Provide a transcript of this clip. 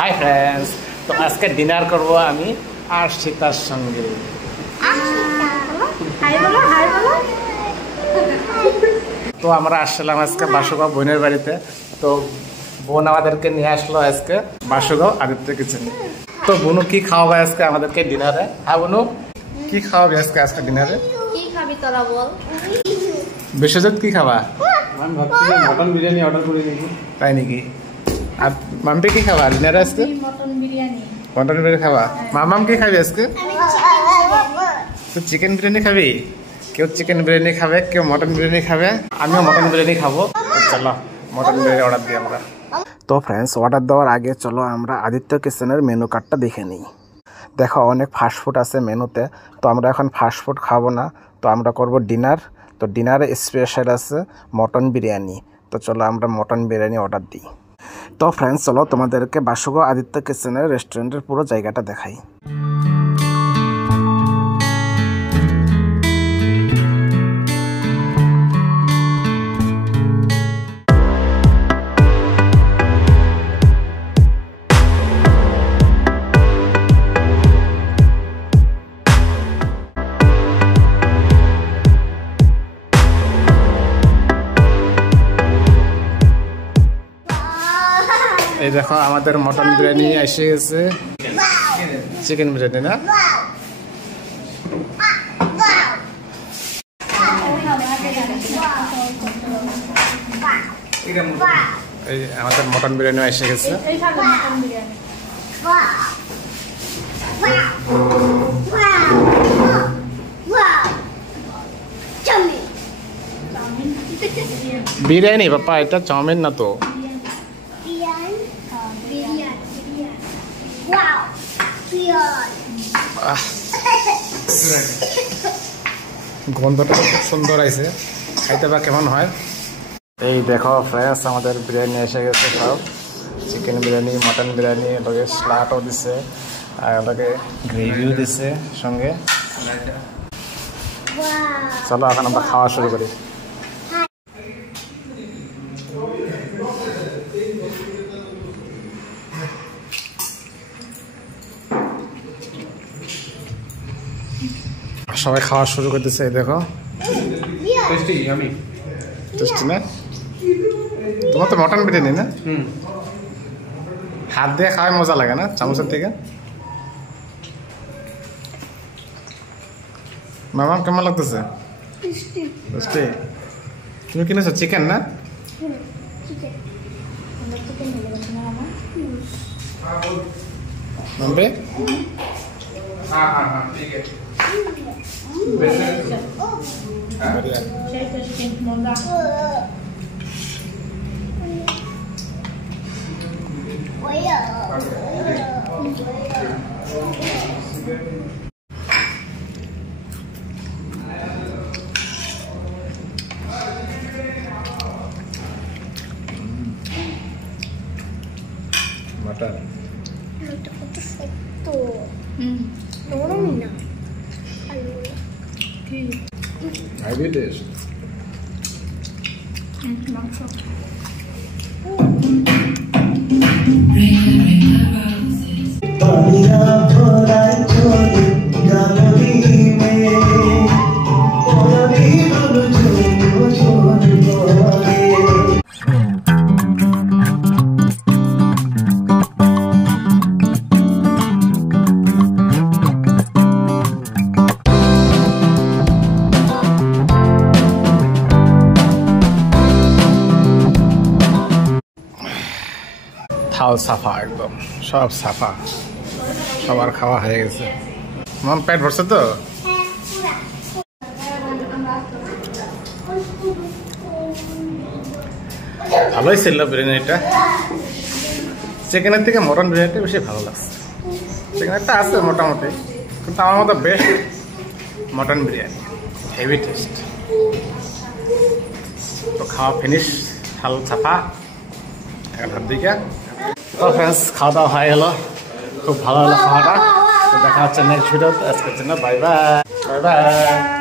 Hi friends, তো আজকে dinner করব আমি আর সীতার সঙ্গে। তো আমরা আসলাম আজকে বাসুগাঁও বোনের বাড়িতে। তো বোন আমাদেরকে নিয়ে আসলো আজকে বাসুগাঁও আদিত্য কিচেনে। তো বোনু কি খাওয়াবে আজকে আমাদেরকে ডিনারে? হ্যাঁ বোনু, কি খাওয়াবে আজকে ডিনারে? কি খাবি তোরা বল? বিশ্বজিৎ কি খাবা? আমি ভাবছি মটন বিরিয়ানি অর্ডার করে দিই। তাই নাকি? আর মাম্পি কি খাবা ডিনারে আজকে? মটন বিরিয়ানি। মটন বিরিয়ানি খাবা? মামাম কি খাবি আজকে? তো চিকেন বিরিয়ানি খাবি? কেউ চিকেন বিরিয়ানি খাবে, কেউ মটন বিরিয়ানি খাবে, আমিও মটন বিরিয়ানি খাবো। চলো মটন বিরিয়ানি অর্ডার দিই আমরা। তো ফ্রেন্ডস, অর্ডার দেওয়ার আগে চলো আমরা আদিত্য কিচেনের মেনু কার্ডটা দেখে নিই। দেখো অনেক ফাস্টফুড আছে মেনুতে, তো আমরা এখন ফাস্টফুড খাবো না, তো আমরা করব ডিনার। তো ডিনারে স্পেশাল আছে মটন বিরিয়ানি। তো চলো আমরা মটন বিরিয়ানি অর্ডার দিই। তো ফ্রেন্ডস চলো তোমাদেরকে বাসুগাঁও আদিত্য কিচেনের রেস্টুরেন্টের পুরো জায়গাটা দেখাই। এই দেখো আমাদের মটন বিরিয়ানি এসে গেছে, চিকেন বিরিয়ানি না? এই আমাদের মটন বিরিয়ানি এসে গেছে। বিরিয়ানি বাপ্পা, এটা চাউমিন না তো। গন্ধটা খুব সুন্দর আছে, খাইতে বা কেমন হয়। এই দেখো ফ্রেন্ডস, আমাদের বিরিয়ানি এসে গেছে সব। চিকেন বিরিয়ানি, মটন বিরিয়ানি, এটাকে স্লাটও দিছে আর এটাকে গ্রেভিও দিছে সঙ্গে। চলো এখন আমরা খাওয়া শুরু করি। সবাই খাওয়া শুরু করতেছে। এই দেখো টেস্টি না? তোমার তো মটন বিরিয়ানি না? হাত দিয়ে খাওয়াই মজা লাগে না চামচের থেকে? মামা কেমন লাগতেছে? টেস্টি। তুমি কিনেছো চিকেন না? Mampi mutton. How do you taste? থাল সাফা, একদম সব সাফা, সবার খাওয়া হয়ে গেছে। মন পেট ভরছে তো? ভালোই ছিল বিরিয়ানিটা। চিকেনের থেকে মটন বিরিয়ানিটা বেশি ভালো লাগছে। চিকেনেরটা আছে মোটামুটি, কিন্তু আমার মতো best mutton biryani, heavy taste. তো খাওয়া ফিনিশ, থাল সাফা, হাত দিকে। তো ফ্রেন্ডস, খাওয়া দাওয়া হয়ে গেল, খুব ভালো হলো খাওয়াটা। তো দেখা হচ্ছে নেক্সট ভিডিওতে। আজকের জন্য বাই বাই। Bye bye.